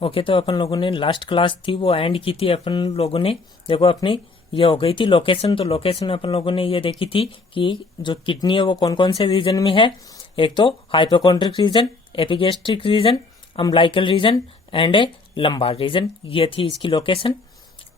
Okay, तो अपन लोगों ने लास्ट क्लास थी वो एंड की थी। अपन लोगों ने देखो अपनी ये हो गई थी लोकेशन। तो लोकेशन अपन लोगों ने ये देखी थी कि जो किडनी है वो कौन कौन से रीजन में है। एक तो hypochondriac region, epigastric region, umbilical region and a lumbar region, ये थी इसकी लोकेशन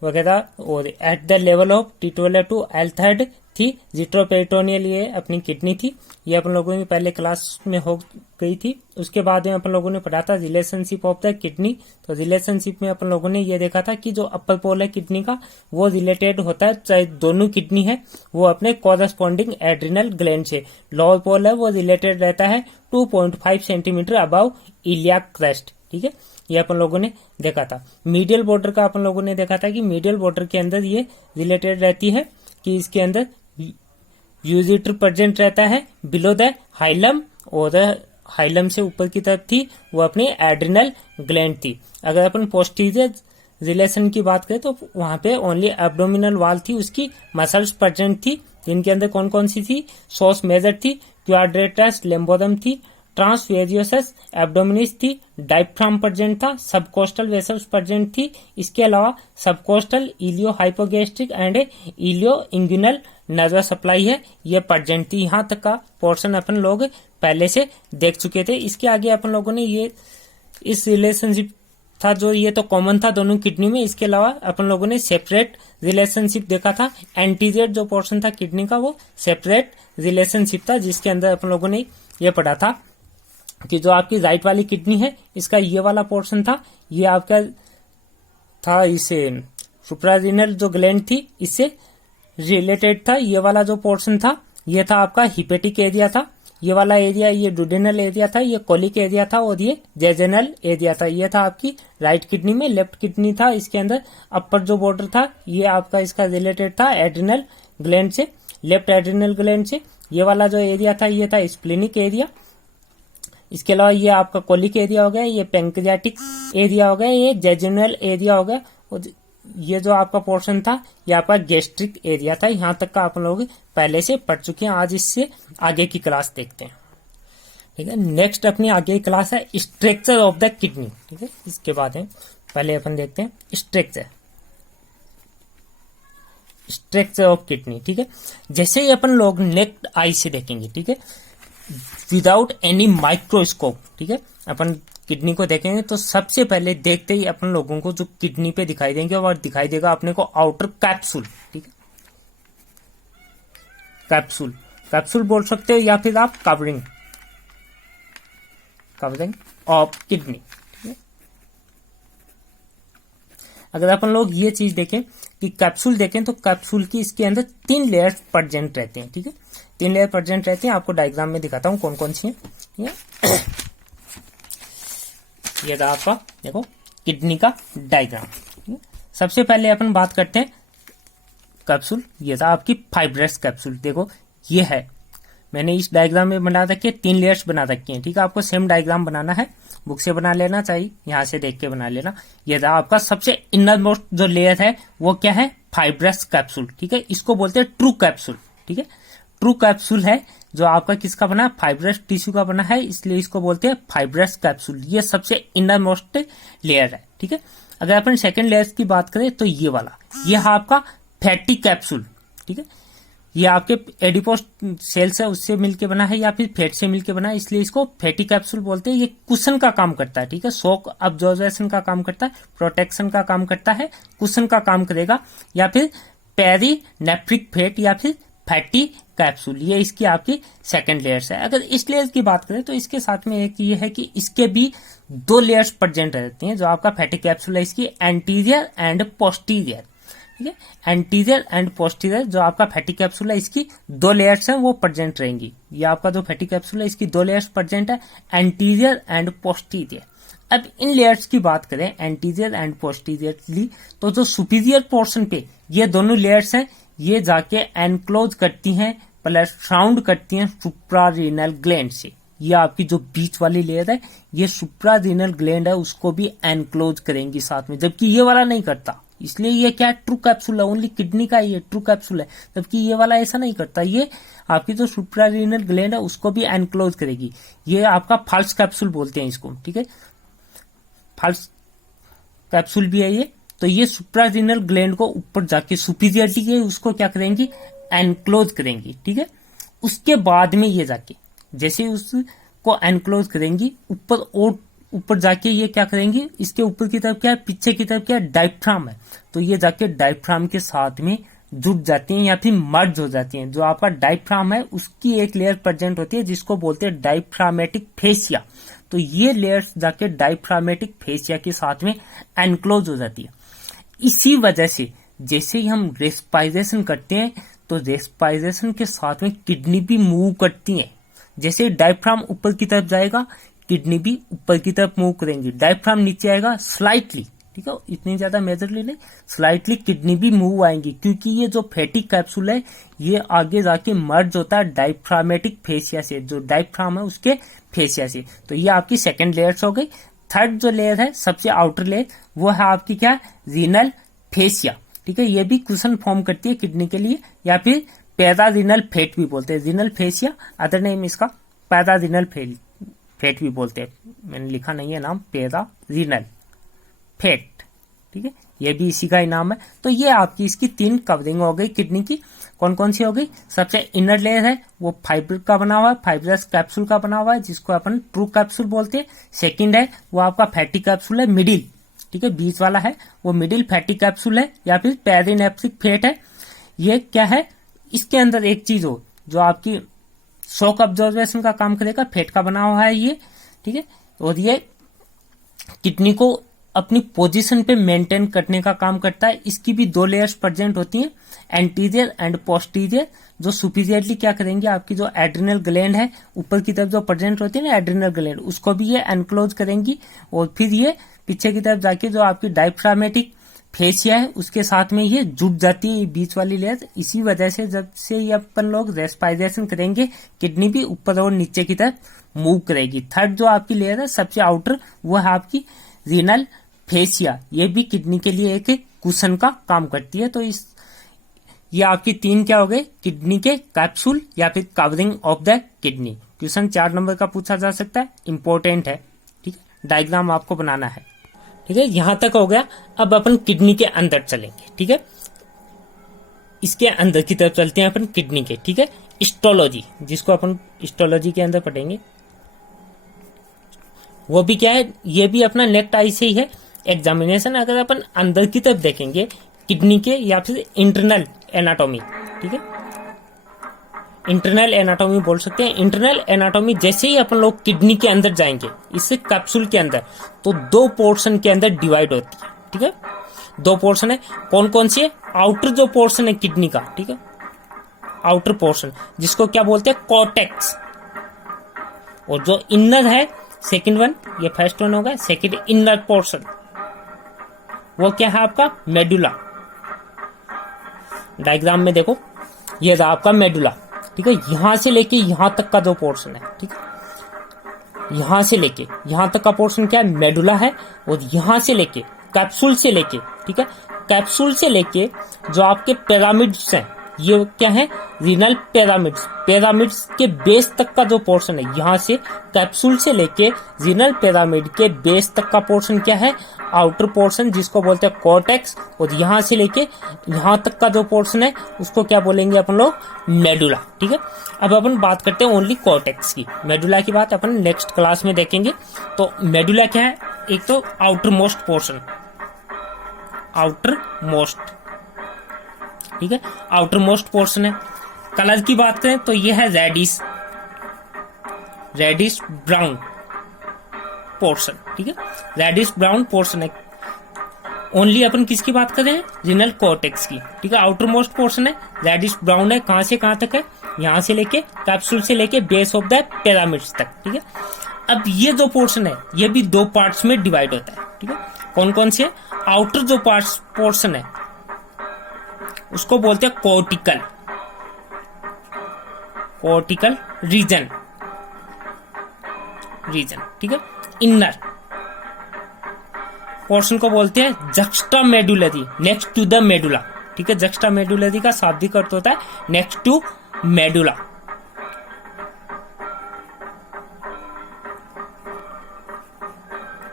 वगैरह। और at the level of T12 to L3 थी जिट्रोपेरिटोनियल, ये अपनी किडनी थी। ये अपन लोगों की पहले क्लास में हो गई थी। उसके बाद में अपन लोगों ने पढ़ा था रिलेशनशिप ऑफ द किडनी। तो रिलेशनशिप में अपन लोगों ने ये देखा था कि जो अपर पोल है किडनी का वो रिलेटेड होता है, चाहे दोनों किडनी है वो अपने कॉरेस्पॉन्डिंग एड्रिनल ग्लैंड से। लोअर पोल है वो रिलेटेड रहता है 2.5 सेंटीमीटर अबव इलियाक क्रेस्ट, ठीक है, ये अपन लोगों ने देखा था। मीडियल बॉर्डर का अपन लोगों ने देखा था कि मीडियल बॉर्डर के अंदर ये रिलेटेड रहती है कि इसके अंदर यूजिटर प्रेजेंट रहता है बिलो द हाइलम, और हाइलम से ऊपर की तरफ थी वो अपनी एड्रिनल ग्लैंड थी। अगर अपन पोस्टीरियर रिलेशन की बात करें तो वहां पे ओनली एब्डोमिनल वाल थी, उसकी मसल्स प्रेजेंट थी, जिनके अंदर कौन कौन सी थी, सॉस मेजर थी, क्वाड्रेटस लेम्बोरम थी, ट्रांसवेरियोसस एब्डोमिनिस थी, डायफ्राम प्रेजेंट था, सबकोस्टल वेसल्स प्रेजेंट थी। इसके अलावा subcostal iliohypogastric and ilioinguinal nerves supply है, ये प्रेजेंट थी। यहाँ तक का पोर्शन अपन लोग पहले से देख चुके थे। इसके आगे अपन लोगों ने ये इस रिलेशनशिप था जो ये तो कॉमन था दोनों किडनी में। इसके अलावा अपन लोगों ने सेपरेट रिलेशनशिप देखा था। एंटीरियर जो पोर्शन था किडनी का वो सेपरेट रिलेशनशिप था, जिसके अंदर अपन लोगों ने ये पढ़ा था कि जो आपकी राइट वाली किडनी है इसका ये वाला पोर्शन था, ये आपका था इसे सुप्रारीनल जो ग्लैंड थी इससे रिलेटेड था। ये वाला जो पोर्शन था ये था आपका हिपेटिक एरिया था। ये वाला एरिया ये डुडेनल एरिया था, ये कोलिक एरिया था, और ये जेजेनल एरिया था। ये था आपकी राइट किडनी में। लेफ्ट किडनी था इसके अंदर अपर जो बॉर्डर था ये आपका इसका रिलेटेड था एड्रिनल ग्लैंड से, लेफ्ट एड्रिनल ग्लैंड से। ये वाला जो एरिया था ये था स्प्लिनिक एरिया। इसके अलावा ये आपका कोलिक एरिया हो गया, ये पैंक्रियाटिक एरिया हो गया, ये जेजुनल एरिया हो गया, और ये जो आपका पोर्शन था ये आपका गैस्ट्रिक एरिया था। यहाँ तक का आप लोग पहले से पढ़ चुके हैं। आज इससे आगे की क्लास देखते हैं, ठीक है। नेक्स्ट अपनी आगे की क्लास है स्ट्रक्चर ऑफ द किडनी, ठीक है। इसके बाद है पहले अपन देखते हैं स्ट्रक्चर ऑफ किडनी, ठीक है। जैसे ही अपन लोग नेक्ड आई से देखेंगे, ठीक है, विदाउट एनी माइक्रोस्कोप, ठीक है, अपन किडनी को देखेंगे तो सबसे पहले देखते ही अपन लोगों को जो किडनी पे दिखाई देंगे और दिखाई देगा अपने को आउटर कैप्सूल, ठीक है, कैप्सूल बोल सकते हो या फिर आप कवरिंग ऑफ किडनी, ठीक है। अगर अपन लोग ये चीज देखें कि कैप्सूल देखें तो कैप्सूल की इसके अंदर 3 लेयर्स प्रेजेंट रहते हैं, ठीक है, 3 लेयर प्रेजेंट रहती हैं। आपको डायग्राम में दिखाता हूं कौन कौन सी है। ये था आपका देखो किडनी का डायग्राम। सबसे पहले अपन बात करते हैं कैप्सूल। ये था आपकी फाइब्रस कैप्सूल। देखो ये है, मैंने इस डायग्राम में बना रखी है, 3 लेयर्स बना रखी हैं, ठीक है। आपको सेम डायग्राम बनाना है, बुक से बना लेना चाहिए, यहाँ से देख के बना लेना। ये था आपका सबसे इनर मोस्ट जो लेयर है वो क्या है, फाइब्रस कैप्सूल, ठीक है। इसको बोलते हैं ट्रू कैप्सूल, ठीक है। ट्रू कैप्सूल है जो आपका किसका बना है, फाइब्रस टिश्यू का बना है, इसलिए इसको बोलते हैं फाइब्रस कैप्सूल। ये सबसे इनर मोस्ट लेयर है, ठीक है। अगर अपन सेकंड लेयर की बात करें तो ये वाला, ये है आपका फैटी कैप्सूल, ठीक है। ये आपके एडिपोस सेल्स है उससे मिलके बना है या फिर फैट से मिलके बना है, इसलिए इसको फैटी कैप्सूल बोलते हैं। ये कुशन का काम करता है, ठीक है, शॉक अब्जॉर्बेशन का काम करता है, प्रोटेक्शन का काम करता है, कुशन का काम करेगा, या फिर पेरिनेफ्रिक फैट या फिर फैटी कैप्सूल। ये इसकी आपकी सेकंड लेयर्स है। अगर इस लेयर की बात करें तो इसके साथ में एक ये है कि इसके भी 2 लेयर्स प्रेजेंट रहती हैं। जो आपका फैटी कैप्सूल है इसकी एंटीरियर एंड पोस्टीरियर, ठीक है, एंटीरियर एंड पोस्टीरियर जो आपका फैटी कैप्सूल है इसकी 2 लेयर्स हैं वो प्रेजेंट रहेंगी। ये आपका जो फैटी कैप्सूल है इसकी 2 लेयर्स प्रेजेंट है, एंटीरियर एंड पोस्टीरियर। अब इन लेयर्स की बात करें एंटीरियर एंड पोस्टीरियरली, तो जो सुपीरियर पोर्शन पे ये दोनों लेयर्स हैं ये जाके एनक्लोज करती हैं प्लस साउंड करती हैं सुप्रारीनल ग्लैंड से। ये आपकी जो बीच वाली लेयर है ये सुप्रारीनल ग्लैंड है उसको भी एनक्लोज करेंगी साथ में, जबकि ये वाला नहीं करता। इसलिए ये क्या ट्रू कैप्सूल है, ओनली किडनी का ये ट्रू कैप्सूल है, जबकि ये वाला ऐसा नहीं करता। ये आपकी जो सुप्रारीनल ग्लैंड है उसको भी एनक्लोज करेगी। ये आपका फॉल्स कैप्सूल बोलते हैं इसको, ठीक है, फॉल्स कैप्सूल भी है ये। तो ये सुप्रारीनल ग्लैंड को ऊपर जाके सुपीरियरिटी के उसको क्या करेंगी, एनक्लोज करेंगी, ठीक है। उसके बाद में ये जाके जैसे उसको एनक्लोज करेंगी ऊपर, और ऊपर जाके ये क्या करेंगी, इसके ऊपर की तरफ क्या है, पीछे की तरफ क्या है, डायफ्राम है। तो ये जाके डायफ्राम के साथ में जुड़ जाती हैं या फिर मर्ज हो जाती हैं। जो आपका डायफ्राम है उसकी एक लेयर प्रेजेंट होती है जिसको बोलते हैं डायफ्रामेटिक फेसिया। तो ये लेयर्स जाके डायफ्रामेटिक फेसिया के साथ में एनक्लोज हो जाती है। इसी वजह से जैसे ही हम रेस्पायरेशन करते हैं तो रेस्पायरेशन के साथ में किडनी भी मूव करती है। जैसे डायफ्राम ऊपर की तरफ जाएगा, किडनी भी ऊपर की तरफ मूव करेंगी। डायफ्राम नीचे आएगा स्लाइटली, ठीक है, इतनी ज्यादा मेजरली नहीं, स्लाइटली किडनी भी मूव आएंगी, क्योंकि ये जो फैटी कैप्सूल है ये आगे जाके मर्ज होता है डायफ्रामेटिक फेसिया से, जो डायफ्राम है उसके फेसिया से। तो ये आपकी सेकेंड लेयर्स हो गई। थर्ड जो लेयर है, सबसे आउटर लेयर, वो है आपकी क्या, रीनल फेसिया, ठीक है। ये भी कुशन फॉर्म करती है किडनी के लिए, या फिर पैरारीनल फेट भी बोलते हैं। रीनल फेसिया अदर नेम इसका पैरारीनल फेट भी बोलते हैं, मैंने लिखा नहीं है नाम, पैरारीनल फेट, ठीक है, ये भी इसी का ही नाम है। तो ये आपकी इसकी 3 कवरिंग हो गई किडनी की। कौन कौन सी हो गई, सबसे इनर लेयर है वो फाइबर का बना हुआ है, फाइब्रस कैप्सूल का बना हुआ है जिसको अपन ट्रू कैप्सूल बोलते हैं। सेकंड है वो आपका फैटी कैप्सूल है, मिडिल, ठीक है, बीच वाला है वो मिडिल फैटी कैप्सूल है या फिर पेरिनेफ्रिक फेट है। ये क्या है, इसके अंदर एक चीज हो जो आपकी शॉक अब्जॉर्बेशन का काम करेगा, फेट का बना हुआ है ये, ठीक है। और ये किडनी को अपनी पोजीशन पे मेंटेन करने का काम करता है। इसकी भी 2 लेयर्स प्रेजेंट होती हैं, एंटीरियर एंड पोस्टीरियर। जो सुपीरियरली क्या करेंगे, आपकी जो एड्रिनल ग्लैंड है ऊपर की तरफ जो प्रेजेंट होती है ना एड्रिनल ग्लैंड, उसको भी ये एनक्लोज करेंगी। और फिर ये पीछे की तरफ जाके जो आपकी डायफ्रामेटिक फेसिया है उसके साथ में ये जुट जाती है, बीच वाली लेयर। इसी वजह से जब से ये अपन लोग रेस्पायरेशन करेंगे किडनी भी ऊपर और नीचे की तरफ मूव करेगी। थर्ड जो आपकी लेयर है सबसे आउटर, वो है आपकी रीनल फेसिया। ये भी किडनी के लिए एक कुशन का काम करती है। तो ये आपकी 3 क्या हो गए, किडनी के कैप्सूल या फिर covering of the kidney. Question 4 number का पूछा जा सकता है, इंपॉर्टेंट है, ठीक है। डायग्राम आपको बनाना है, ठीक है, यहां तक हो गया। अब अपन किडनी के अंदर चलेंगे, ठीक है, इसके अंदर की तरफ चलते हैं अपन किडनी के, ठीक है। हिस्टोलॉजी, जिसको अपन हिस्टोलॉजी के अंदर पढ़ेंगे, वो भी क्या है, ये भी अपना नेक्स्ट आई से ही है एग्जामिनेशन। अगर अपन अंदर की तरफ देखेंगे किडनी के या फिर इंटरनल एनाटॉमी, ठीक है, इंटरनल एनाटॉमी बोल सकते हैं। इंटरनल एनाटॉमी जैसे ही अपन लोग किडनी के अंदर जाएंगे इस कैप्सूल के अंदर, तो 2 पोर्शन के अंदर डिवाइड होती है, ठीक है। 2 पोर्शन है, कौन कौन सी है, आउटर जो पोर्शन है किडनी का, ठीक है, आउटर पोर्शन जिसको क्या बोलते हैं, कॉर्टेक्स। और जो इनर है सेकंड वन, ये फर्स्ट वन होगा, सेकंड इनर पोर्शन वो क्या है आपका, मेडुला। डायग्राम में देखो, ये रहा आपका मेडुला, ठीक है। यहां से लेके यहां तक का जो पोर्शन है, ठीक है, यहां से लेके यहां तक का पोर्शन क्या है, मेडुला है। और यहां से लेके कैप्सूल से लेके, ठीक है, कैप्सूल से लेके जो आपके पिरामिड्स हैं, ये क्या है, रीनल पिरामिड्स। पिरामिड्स के बेस तक का जो पोर्शन है, यहां से कैप्सूल से लेके रीनल पिरामिड के बेस तक का पोर्शन क्या है, आउटर पोर्शन, जिसको बोलते हैं कॉर्टेक्स। और यहां से लेके यहां तक का जो पोर्शन है उसको क्या बोलेंगे अपन लोग, मेडुला, ठीक है। अब अपन बात करते हैं ओनली कॉर्टेक्स की। मेडुला की बात अपन नेक्स्ट क्लास में देखेंगे। तो मेडुला क्या है, एक तो outer most portion, outer most, ठीक है, आउटर मोस्ट पोर्शन है। कलर की बात करें तो ये है रेडिश ब्राउन पोर्शन, ठीक है, रेडिश ब्राउन पोर्शन है। ओनली अपन किसकी बात कर रहे हैं, रीनल कॉर्टेक्स की, ठीक है। आउटर मोस्ट पोर्शन है, रेडिश ब्राउन है, कहां से कहां तक है, यहां से लेके कैप्सूल से लेके बेस ऑफ द पिरामिड्स तक, ठीक है। अब ये जो पोर्शन है ये भी 2 पार्ट्स में डिवाइड होता है, ठीक है। कौन कौन से, आउटर जो पोर्शन है उसको बोलते हैं कॉर्टिकल, कॉर्टिकल रीजन, ठीक है। इनर पोर्शन को बोलते हैं juxta medullary, next to the medulla, ठीक है। जक्स्टा मेडुलरी का शाब्दिक अर्थ होता है next to medulla.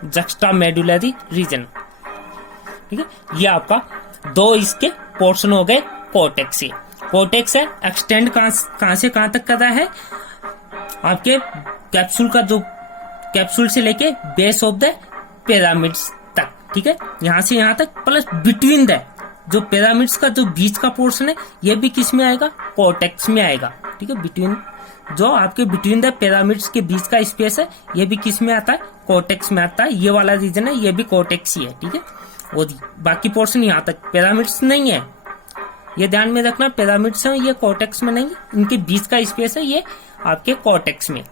Juxta medullary region, ठीक है। ये आपका दो इसके पोर्शन हो गए कोर्टेक्स से। कोर्टेक्स है एक्सटेंड कहां से कहां तक कर रहा है, आपके कैप्सूल का जो कैप्सूल से लेके बेस ऑफ द पिरामिड्स तक, ठीक है, यहां से यहां तक, प्लस बिटवीन द जो पिरामिड्स का जो बीच का पोर्शन है ये भी किस में आएगा, कोर्टेक्स में आएगा, ठीक है। बिटवीन जो आपके बिटवीन द पिरामिड्स के बीच का स्पेस है ये भी किस में आता है, कोर्टेक्स में आता है। ये वाला रीजन है ये भी कोर्टेक्स ही है, ठीक है। और बाकी पोर्शन यहाँ तक पिरामिड्स नहीं है, ये ध्यान में रखना, पिरामिड्स है ये कोर्टेक्स में नहीं, इनके बीच का स्पेस है ये आपके कोर्टेक्स में।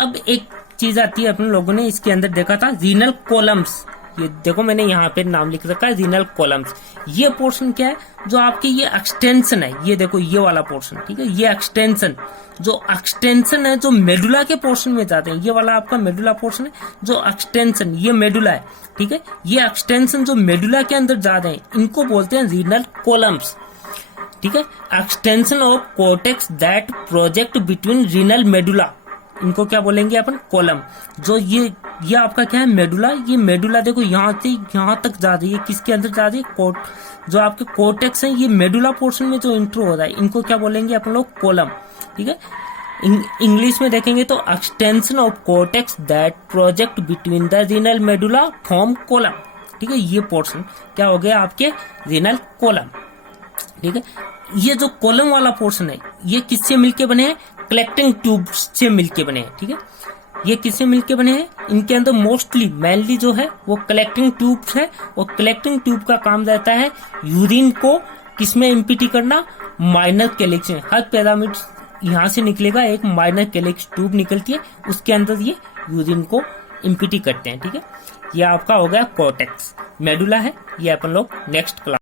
अब एक चीज आती है, अपन लोगों ने इसके अंदर देखा था रीनल कॉलम्स, ये देखो मैंने यहाँ पे नाम लिख रखा है रीनल कॉलम्स। ये पोर्शन क्या है, जो आपके ये एक्सटेंशन है, ये देखो ये वाला पोर्शन, ठीक है, ये एक्सटेंशन जो एक्सटेंशन है जो मेडुला के पोर्शन में जाते हैं, ये वाला आपका मेडुला पोर्शन है, जो एक्सटेंशन ये मेडुला है, ठीक है। ये एक्सटेंशन जो मेडुला के अंदर जा रहे हैं इनको बोलते हैं रीनल कॉलम्स, ठीक है। Extension of cortex that project between renal medulla, इनको क्या बोलेंगे अपन, कॉलम। जो ये आपका क्या है, मेडुला, ये मेडुला देखो यहाँ से यहाँ तक जा रही है, किसके अंदर जा रही है, जो आपके कोर्टेक्स है ये मेडुला पोर्शन में जो इंट्रो हो रहा है इनको क्या बोलेंगे अपन लोग, कॉलम, ठीक है। इंग्लिश में देखेंगे तो extension of cortex that project between the renal medulla form column, ठीक है। ये पोर्शन क्या हो गया आपके रीनल कॉलम, ठीक है। ये जो कॉलम वाला पोर्शन है ये किससे मिलके बने हैं, कलेक्टिंग ट्यूब्स से मिलके बने हैं, ठीक है। ये किससे मिलके बने हैं, इनके अंदर मोस्टली मेनली जो है वो कलेक्टिंग ट्यूब्स है, और कलेक्टिंग ट्यूब का काम रहता है यूरिन को किसमें इम्पिटी करना, माइनर कैलिक्स में। हर पिरामिड यहाँ से निकलेगा एक माइनर कैलिक्स ट्यूब निकलती है, उसके अंदर ये यूरिन को इम्पिटी करते हैं, ठीक है। ये आपका हो गया कोर्टेक्स, मेडुला है ये अपन लोग नेक्स्ट क्लास